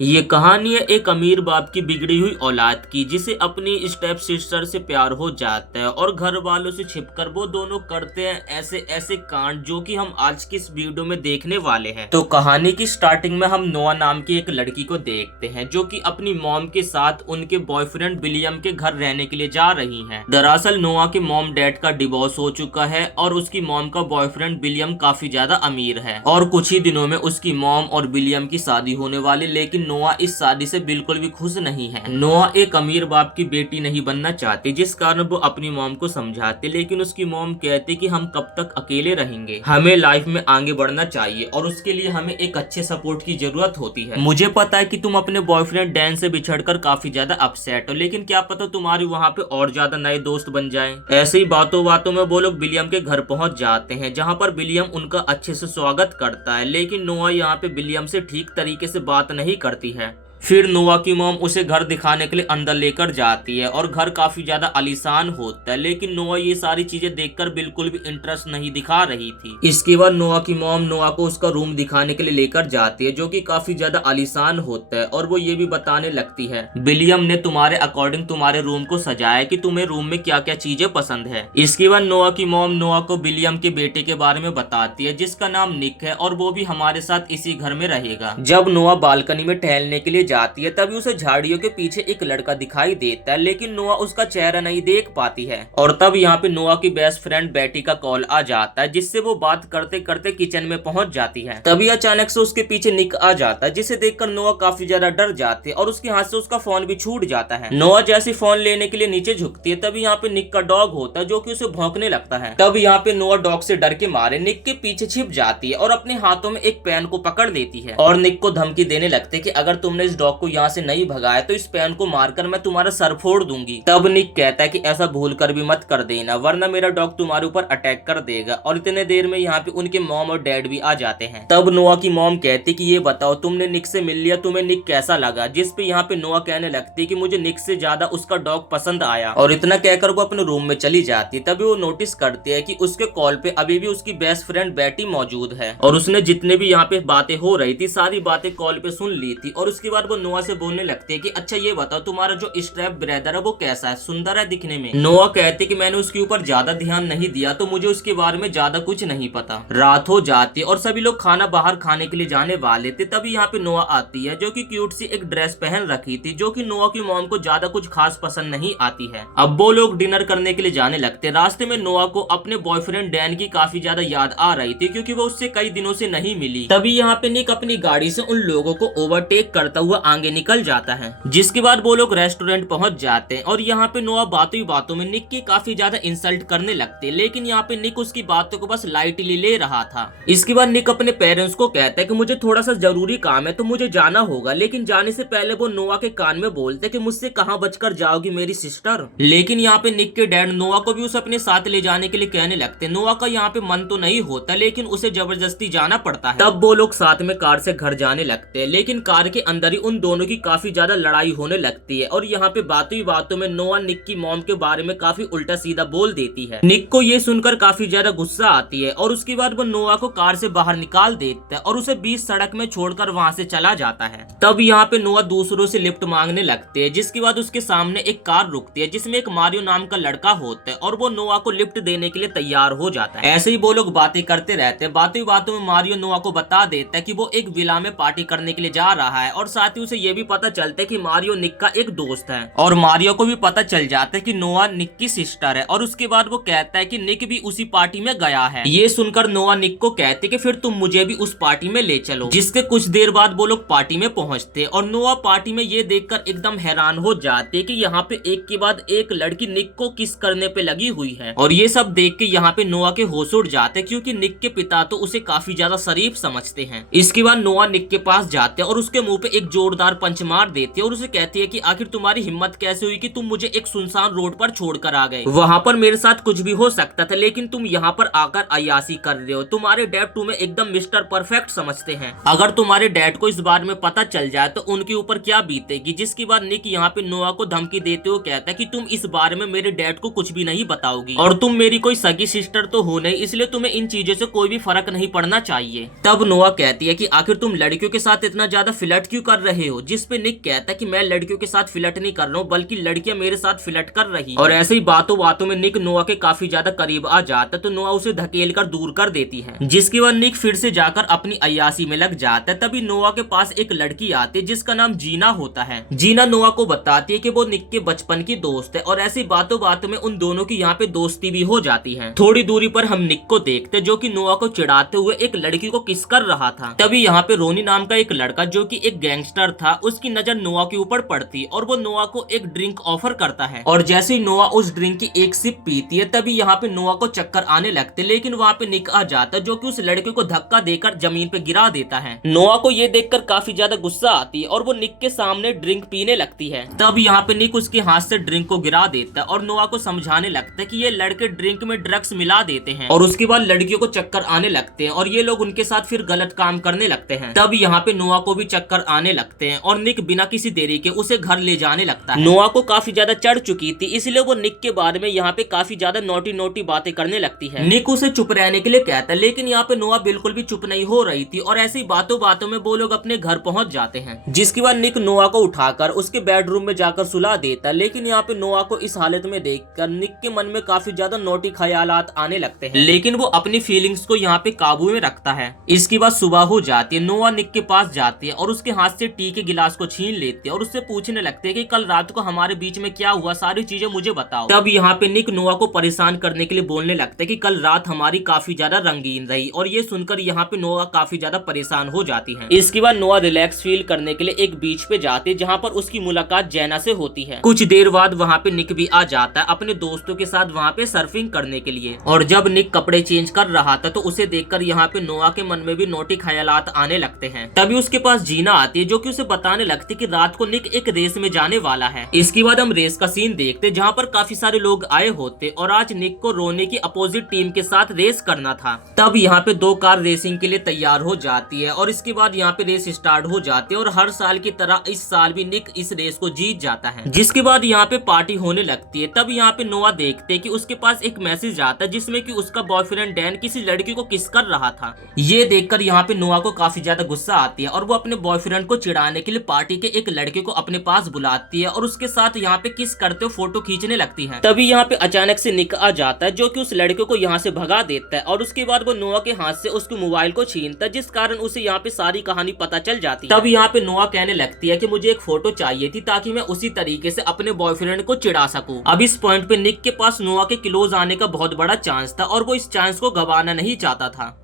ये कहानी है एक अमीर बाप की बिगड़ी हुई औलाद की, जिसे अपनी स्टेप सिस्टर से प्यार हो जाता है और घर वालों से छिपकर वो दोनों करते हैं ऐसे ऐसे कांड जो कि हम आज की इस वीडियो में देखने वाले हैं। तो कहानी की स्टार्टिंग में हम नोआ नाम की एक लड़की को देखते हैं जो कि अपनी मॉम के साथ उनके बॉयफ्रेंड विलियम के घर रहने के लिए जा रही है। दरअसल नोआ के मॉम डैड का डिवोर्स हो चुका है और उसकी मॉम का बॉयफ्रेंड विलियम काफी ज्यादा अमीर है और कुछ ही दिनों में उसकी मॉम और विलियम की शादी होने वाली। लेकिन नोआ इस शादी से बिल्कुल भी खुश नहीं है। नोआ एक अमीर बाप की बेटी नहीं बनना चाहती, जिस कारण वो अपनी मॉम को समझाती, लेकिन उसकी मॉम कहती कि हम कब तक अकेले रहेंगे, हमें लाइफ में आगे बढ़ना चाहिए और उसके लिए हमें एक अच्छे सपोर्ट की जरूरत होती है। मुझे पता है कि तुम अपने बॉयफ्रेंड डैन से बिछड़कर काफी ज्यादा अपसेट हो, लेकिन क्या पता तुम्हारी वहाँ पे और ज्यादा नए दोस्त बन जाएं। ऐसे ही बातों बातों में वो लोग विलियम के घर पहुंच जाते हैं, जहाँ पर विलियम उनका अच्छे से स्वागत करता है। लेकिन नोआ यहाँ पे विलियम से ठीक तरीके से बात नहीं करती है। फिर नोआ की मॉम उसे घर दिखाने के लिए अंदर लेकर जाती है और घर काफी ज्यादा आलीशान होता है, लेकिन नोआ ये सारी चीजें देखकर बिल्कुल भी इंटरेस्ट नहीं दिखा रही थी। इसके बाद नोआ की मॉम नोआ को उसका रूम दिखाने के लिए लेकर जाती है, जो कि काफी ज्यादा आलीशान होता है और वो ये भी बताने लगती है विलियम ने तुम्हारे अकॉर्डिंग तुम्हारे रूम को सजाया कि तुम्हें रूम में क्या क्या चीजें पसंद है। इसके बाद नोआ की मॉम नोआ को विलियम के बेटे के बारे में बताती है, जिसका नाम निक है और वो भी हमारे साथ इसी घर में रहेगा। जब नोआ बालकनी में टहलने के लिए जाती है तभी उसे झाड़ियों के पीछे एक लड़का दिखाई देता है, लेकिन नोआ उसका चेहरा नहीं देख पाती है। और तब यहाँ पे नोआ की बेस्ट फ्रेंड बेटी का कॉल आ जाता है, जिससे वो बात करते करते किचन में पहुंच जाती है। तभी अचानक से उसके पीछे निक आ जाता है, जिसे देखकर नोआ काफी ज्यादा डर जाती है और उसके हाथ से उसका फोन भी छूट जाता है। नोआ जैसे फोन लेने के लिए नीचे झुकती है तभी यहाँ पे निक का डॉग होता है, जो कि उसे भौंकने लगता है। तब यहाँ पे नोआ डॉग से डर के मारे निक के पीछे छिप जाती है और अपने हाथों में एक पेन को पकड़ लेती है और निक को धमकी देने लगते कि अगर तुमने इस डॉग को यहाँ से नहीं भगाया तो इस पेन को मारकर मैं तुम्हारा सर फोड़ दूंगी। तब निक कहता है कि ऐसा भूल कर भी मत कर देना, वरना मेरा डॉग तुम्हारे ऊपर अटैक कर देगा। और इतने देर में यहाँ पे उनके मॉम और डैड भी आ जाते हैं। तब नोआ की मॉम कहती कि ये बताओ तुमने निक से मिल लिया, तुम्हें निक कैसा लगा। जिस पे यहाँ पे नोआ कहने लगती कि मुझे निक से ज्यादा उसका डॉग पसंद आया, और इतना कहकर वो अपने रूम में चली जाती। तभी वो नोटिस करती है कि उसके कॉल पे अभी भी उसकी बेस्ट फ्रेंड बेटी मौजूद है और उसने जितने भी यहाँ पे बातें हो रही थी सारी बातें कॉल पे सुन ली थी। और उसके बाद वो नोआ से बोलने लगते हैं कि अच्छा ये बताओ तुम्हारा जो स्ट्रैप ब्रदर है वो कैसा है, सुंदर है दिखने में। नोआ कहते कि मैंने उसके ऊपर ज्यादा ध्यान नहीं दिया तो मुझे उसके बारे में ज्यादा कुछ नहीं पता। रात हो जाती और सभी लोग खाना बाहर खाने के लिए जाने वाले थे। तभी यहाँ पे नोआ आती है, जो कि क्यूट सी एक ड्रेस पहन रखी थी, जो कि नोआ की मॉम को ज्यादा कुछ खास पसंद नहीं आती है। अब वो लोग डिनर करने के लिए जाने लगते। रास्ते में नोआ को अपने बॉयफ्रेंड डैन की काफी ज्यादा याद आ रही थी, क्योंकि वो उससे कई दिनों से नहीं मिली। तभी यहाँ पे निक अपनी गाड़ी से उन लोगों को ओवरटेक करता हुआ आगे निकल जाता है, जिसके बाद वो लोग रेस्टोरेंट पहुंच जाते हैं। और यहाँ पे नोआ बातों ही बातों में निक की काफी ज्यादा इंसल्ट करने लगते हैं, लेकिन यहाँ पे निक उसकी बातों को बस लाइटली ले रहा था। इसके बाद निक अपने पेरेंट्स को कहता है कि मुझे थोड़ा सा जरूरी काम है तो मुझे जाना होगा, लेकिन जाने से पहले वो नोआ के कान में बोलते कि मुझसे कहाँ बचकर जाओगी मेरी सिस्टर। लेकिन यहाँ पे निक के डैड नोआ को भी उसे अपने साथ ले जाने के लिए कहने लगते। नोआ का यहाँ पे मन तो नहीं होता, लेकिन उसे जबरदस्ती जाना पड़ता है। तब वो लोग साथ में कार से घर जाने लगते हैं, लेकिन कार के अंदर ही उन दोनों की काफी ज्यादा लड़ाई होने लगती है। और यहाँ पे बातों ही बातों में नोआ निक की मॉम के बारे में काफी उल्टा सीधा बोल देती है। निक को ये सुनकर काफी ज्यादा गुस्सा आती है और उसके बाद वो नोआ को कार से बाहर निकाल देता है और उसे बीच सड़क में छोड़कर वहाँ से चला जाता है। तब यहाँ पे नोआ दूसरों से लिफ्ट मांगने लगते हैं, जिसके बाद उसके सामने एक कार रुकती है जिसमें एक मारियो नाम का लड़का होता है और वो नोआ को लिफ्ट देने के लिए तैयार हो जाता है। ऐसे ही वो लोग बातें करते रहते हैं। बातों ही बातों में मारियो नोआ को बता देता है कि वो एक विला में पार्टी करने के लिए जा रहा है, और साथ ही उसे ये भी पता चलता है कि मारियो निक का एक दोस्त है। और मारियो को भी पता चल जाता है कि नोआ निक की सिस्टर है। और उसके बाद वो कहता है कि निक भी उसी पार्टी में गया है। ये सुनकर नोआ निक को कहते कि फिर तुम मुझे भी उस पार्टी में ले चलो। जिसके कुछ देर बाद वो लोग पार्टी में पहुंचते और नोआ पार्टी में ये देखकर एकदम हैरान हो जाते कि यहाँ पे एक के बाद एक लड़की निक को किस करने पे लगी हुई है। और ये सब देख के यहाँ पे नोआ के होश उड़ जाते, क्योंकि निक के पिता तो उसे काफी ज्यादा शरीफ समझते हैं। इसके बाद नोआ निक के पास जाते और उसके मुंह पे एक जोरदार पंच मार देती है और उसे कहती है कि आखिर तुम्हारी हिम्मत कैसे हुई कि तुम मुझे एक सुनसान रोड पर छोड़कर आ गए। वहाँ पर मेरे साथ कुछ भी हो सकता था, लेकिन तुम यहाँ पर आकर अय्याशी कर रहे हो। तुम्हारे डैड तुम्हें एकदम मिस्टर परफेक्ट समझते हैं। अगर तुम्हारे डैड को इस बारे में पता चल जाए तो उनके ऊपर क्या बीतेगी। जिसके बाद निक यहाँ पे नोआ को धमकी देते हुए कहता है कि तुम इस बारे में मेरे डैड को कुछ भी नहीं बताओगी, और तुम मेरी कोई सगी सिस्टर तो हो नहीं, इसलिए तुम्हें इन चीजों से कोई भी फर्क नहीं पड़ना चाहिए। तब नोआ कहती है कि आखिर तुम लड़कियों के साथ इतना ज्यादा फ्लर्ट क्यों कर रहे हो, जिस पे निक कहता है कि मैं लड़कियों के साथ फ्लर्ट नहीं कर रहा हूँ बल्कि लड़कियां मेरे साथ फ्लर्ट कर रही। और ऐसे ही बातों बातों में निक नोआ के काफी ज्यादा करीब आ जाता है तो नोआ उसे धकेल कर दूर कर देती है, जिसके बाद निक फिर से जाकर अपनी अय्यासी में लग जाता है। तभी नोआ के पास एक लड़की आती है जिसका नाम जीना होता है। जीना नोआ को बताती है कि वो निक के बचपन की दोस्त है और ऐसी बातों बातों में उन दोनों की यहाँ पे दोस्ती भी हो जाती है। थोड़ी दूरी पर हम निक को देखते जो कि नोआ को चिढ़ाते हुए एक लड़की को किस कर रहा था। तभी यहाँ पे रोनी नाम का एक लड़का जो कि एक गैंगस्टर था, उसकी नजर नोआ के ऊपर पड़ती और वो नोआ को एक ड्रिंक ऑफर करता है। और जैसे ही नोआ उस ड्रिंक की एक सिप पीती है तभी यहाँ पे नोआ को चक्कर आने लगते, लेकिन वहाँ पे निक आ जाता जो कि उस लड़के को धक्का देकर जमीन पे गिरा देता है। नोआ को ये देखकर काफी ज्यादा गुस्सा आती है और वो निक के सामने ड्रिंक पीने लगती है। तब यहाँ पे निक उसके हाथ से ड्रिंक को गिरा देता है और नोआ को समझाने लगता है कि ये लड़के ड्रिंक में ड्रग्स मिला देते हैं और उसके बाद लड़कियों को चक्कर आने लगते हैं और ये लोग उनके साथ फिर गलत काम करने लगते हैं। तब यहाँ पे नोआ को भी चक्कर आने लगते हैं और निक बिना किसी देरी के उसे घर ले जाने लगता है। नोआ को काफी ज्यादा चढ़ चुकी थी, इसलिए वो निक के बारे में यहाँ पे काफी ज्यादा नोटी नोटी बातें करने लगती है। निक उसे चुप रहने के लिए कहता है, लेकिन यहाँ पे नोआ बिल्कुल भी चुप नहीं हो रही थी और ऐसी बातों बातों में वो लोग अपने घर पहुंच जाते हैं, जिसके बाद निक नोआ को उठाकर उसके बेडरूम में जाकर सुला देता है। लेकिन यहाँ पे नोआ को इस हालत में देखकर निक के मन में काफी ज्यादा नोटी ख्यालात आने लगते हैं, लेकिन वो अपनी फीलिंग्स को यहाँ पे काबू में रखता है। इसके बाद सुबह हो जाती है, नोआ निक के पास जाती है और उसके हाथ से टी के गिलास को छीन लेती है और उससे पूछने लगते हैं कि कल रात को हमारे बीच में क्या हुआ, सारी चीजें मुझे बताओ। तब यहाँ पे निक नोआ को परेशान करने के लिए बोलने लगता है कि कल रात हमारी काफी ज्यादा रंगीन रही और ये सुनकर यहाँ पे नोआ काफी ज्यादा परेशान हो जाती है। इसके बाद नोआ रिलैक्स फील करने के लिए एक बीच पे जाती है जहाँ पर उसकी मुलाकात जैना से होती है। कुछ देर बाद वहाँ पे निक भी आ जाता है अपने दोस्तों के साथ वहाँ पे सर्फिंग करने के लिए और जब निक कपड़े चेंज कर रहा था तो उसे देखकर यहाँ पे नोआ के मन में भी नोटी ख्यालात आने लगते हैं। तभी उसके पास जीना आती है जो कि उसे बताने लगती कि रात को निक एक रेस में जाने वाला है। इसके बाद हम रेस का सीन देखते जहाँ पर काफी सारे लोग आए होते और आज निक को रोने की अपोजिट टीम के साथ रेस करना था। तब यहाँ पे 2 कार रेसिंग के लिए तैयार हो जाती है और इसके बाद यहाँ पे रेस स्टार्ट हो जाती है और हर साल की तरह इस साल भी निक इस रेस को जीत जाता है, जिसके बाद यहाँ पे पार्टी होने लगती है। तब यहाँ पे नोआ देखते कि उसके पास एक मैसेज आता है जिसमें कि उसका बॉयफ्रेंड डैन किसी लड़की को किस कर रहा था। ये देखकर यहाँ पे नोआ को काफी ज्यादा गुस्सा आती है और वो अपने बॉयफ्रेंड को चिढ़ाने के लिए पार्टी के एक लड़के को अपने पास बुलाती है और उसके साथ यहाँ पे किस करते हुए फोटो खींचने लगती है। तभी यहाँ पे अचानक से निक आ जाता है जो कि उस लड़के को यहाँ से भगा देता है और उसके बाद वो नोआ के हाथ से उसके मोबाइल को छीनता है, जिस कारण उसे यहाँ पे सारी कहानी पता चल जाती है। तब यहाँ पे नोआ कहने लगती है कि मुझे एक फोटो चाहिए थी ताकि मैं उसी तरीके से अपने बॉयफ्रेंड को चिढ़ा सकूं। अब इस पॉइंट पे निक के पास नोआ के क्लोज आने का बहुत बड़ा चांस था और वो इस चांस को गंवाना नहीं चाहता था।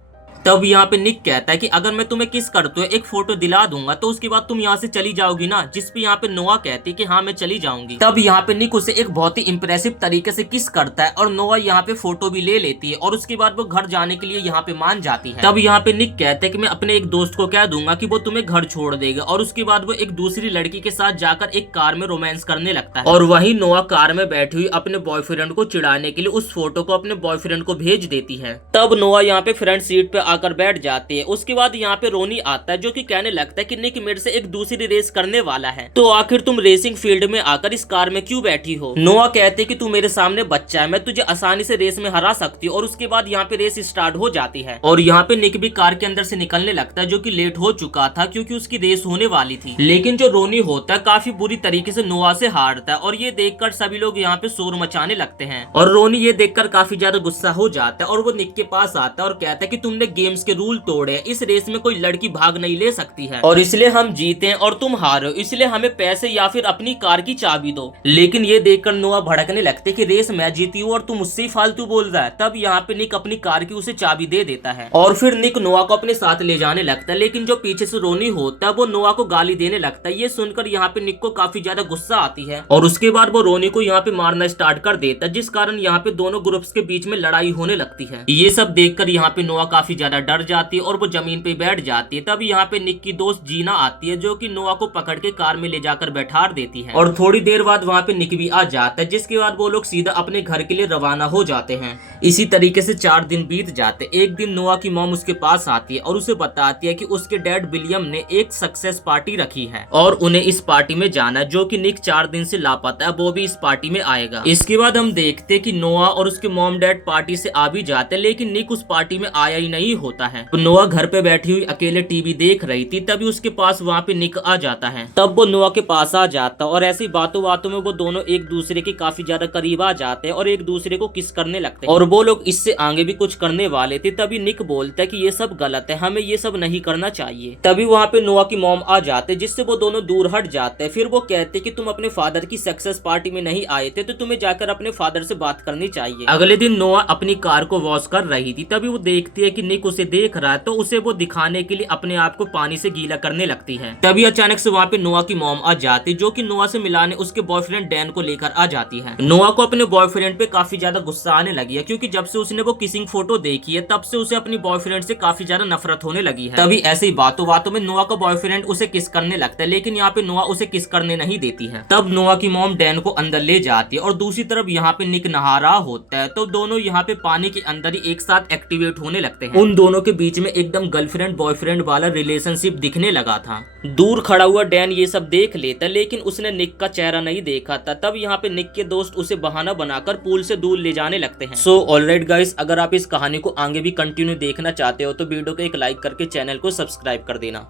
तब यहाँ पे निक कहता है कि अगर मैं तुम्हें किस करते हुए एक फोटो दिला दूंगा तो उसके बाद तुम यहाँ से चली जाओगी ना, जिस पे यहाँ पे नोआ कहती है कि हाँ मैं चली जाऊंगी। तब यहाँ पे निक उसे एक बहुत ही इंप्रेसिव तरीके से किस करता है और नोआ यहाँ पे फोटो भी ले लेती है और उसके बाद वो घर जाने के लिए यहाँ पे मान जाती है। तब यहाँ पे निक कहता है कि मैं अपने एक दोस्त को कह दूंगा कि वो तुम्हें घर छोड़ देगा और उसके बाद वो एक दूसरी लड़की के साथ जाकर एक कार में रोमांस करने लगता है और वही नोआ कार में बैठी हुई अपने बॉयफ्रेंड को चिढ़ाने के लिए उस फोटो को अपने बॉयफ्रेंड को भेज देती है। तब नोआ यहाँ पे फ्रंट सीट पे आकर बैठ जाती है। उसके बाद यहाँ पे रोनी आता है जो कि कहने लगता है कि निक मेरे से एक दूसरी रेस करने वाला है, तो आखिर तुम रेसिंग फील्ड में आकर इस कार में क्यों बैठी हो। नोआ कहते कि तू मेरे सामने बच्चा है, मैं तुझे आसानी से रेस में हरा सकती हूँ और उसके बाद यहाँ पे रेस स्टार्ट हो जाती है और यहाँ पे निक भी कार के अंदर से निकलने लगता है जो कि लेट हो चुका था क्योंकि उसकी रेस होने वाली थी। लेकिन जो रोनी होता है काफी बुरी तरीके से नोआ से हारता है और ये देखकर सभी लोग यहाँ पे शोर मचाने लगते हैं और रोनी ये देखकर काफी ज्यादा गुस्सा हो जाता है और वो निक के पास आता है और कहता है कि तुमने गेम्स के रूल तोड़े, इस रेस में कोई लड़की भाग नहीं ले सकती है और इसलिए हम जीते और तुम हारे, इसलिए हमें पैसे या फिर अपनी कार की चाबी दो। लेकिन ये देखकर नोआ भड़कने लगते कि रेस मैं जीती हूँ और तुम मुझसे ही फालतू बोल रहा है। तब यहाँ पे निक अपनी कार की उसे चाबी दे देता है और फिर निक नोआ को अपने साथ ले जाने लगता है, लेकिन जो पीछे से रोनी होता है वो नोआ को गाली देने लगता है। ये सुनकर यहाँ पे निक को काफी ज्यादा गुस्सा आती है और उसके बाद वो रोनी को यहाँ पे मारना स्टार्ट कर देता है, जिस कारण यहाँ पे दोनों ग्रुप्स के बीच में लड़ाई होने लगती है। ये सब देखकर यहाँ पे नोआ काफी ज्यादा डर जाती है और वो जमीन पे बैठ जाती है। तब यहाँ पे निक की दोस्त जीना आती है जो कि नोआ को पकड़ के कार में ले जाकर बैठा देती है और थोड़ी देर बाद वहाँ पे निक भी आ जाता है, जिसके बाद वो लोग सीधा अपने घर के लिए रवाना हो जाते हैं। इसी तरीके से 4 दिन बीत जाते। एक दिन नोआ की मॉम उसके पास आती है और उसे बताती है कि उसके डैड विलियम ने एक सक्सेस पार्टी रखी है और उन्हें इस पार्टी में जाना है, जो कि निक 4 दिन से लापता है वो भी इस पार्टी में आएगा। इसके बाद हम देखते कि नोआ और उसके मॉम डैड पार्टी से आ भी जाते, लेकिन निक उस पार्टी में आया ही नहीं होता है। तो नोआ घर पे बैठी हुई अकेले टीवी देख रही थी, तभी उसके पास वहाँ पे निक आ जाता है। तब वो नोआ के पास आ जाता और ऐसी बातों बातों में वो दोनों एक दूसरे के काफी ज्यादा करीब आ जाते हैं और एक दूसरे को किस करने लगते हैं। और वो लोग इससे आगे भी कुछ करने वाले थे, तभी निक बोलता है कि ये सब गलत है, हमें ये सब नहीं करना चाहिए। तभी वहाँ पे नोआ की मॉम आ जाते, जिससे वो दोनों दूर हट जाते हैं। फिर वो कहते कि तुम अपने फादर की सक्सेस पार्टी में नहीं आए थे, तो तुम्हें जाकर अपने फादर से बात करनी चाहिए। अगले दिन नोआ अपनी कार को वॉश कर रही थी, तभी वो देखती है कि निक उसे देख रहा है, तो उसे वो दिखाने के लिए अपने आप को पानी से गीला करने लगती है। तभी अचानक से वहाँ पे नोआ की मॉम आ जाती, जो कि नोआ से मिलाने उसके बॉयफ्रेंड डैन को लेकर आ जाती है। नोआ को अपने बॉयफ्रेंड पे काफी ज्यादा गुस्सा आने लगी है, क्योंकि जब से उसने वो किसिंग फोटो देखी है तब से उसे अपनी बॉयफ्रेंड से काफी ज्यादा नफरत होने लगी है। तभी ऐसे ही बातों बातों में नोआ का बॉयफ्रेंड उसे किस करने लगता है, लेकिन यहाँ पे नोआ उसे किस करने नहीं देती है। तब नोआ की मॉम डैन को अंदर ले जाती है और दूसरी तरफ यहाँ पे निक नहा रहा होता है, तो दोनों यहाँ पे पानी के अंदर ही एक साथ एक्टिवेट होने लगते हैं। उन दोनों के बीच में एकदम गर्लफ्रेंड बॉयफ्रेंड वाला रिलेशनशिप दिखने लगा था। दूर खड़ा हुआ डैन ये सब देख लेता, लेकिन उसने निक का चेहरा नहीं देखा था। तब यहाँ पे निक के दोस्त उसे बहाना बनाकर पूल से दूर ले जाने लगते हैं। सो ऑलराइट गाइस, अगर आप इस कहानी को आगे भी कंटिन्यू देखना चाहते हो तो वीडियो को एक लाइक करके चैनल को सब्सक्राइब कर देना।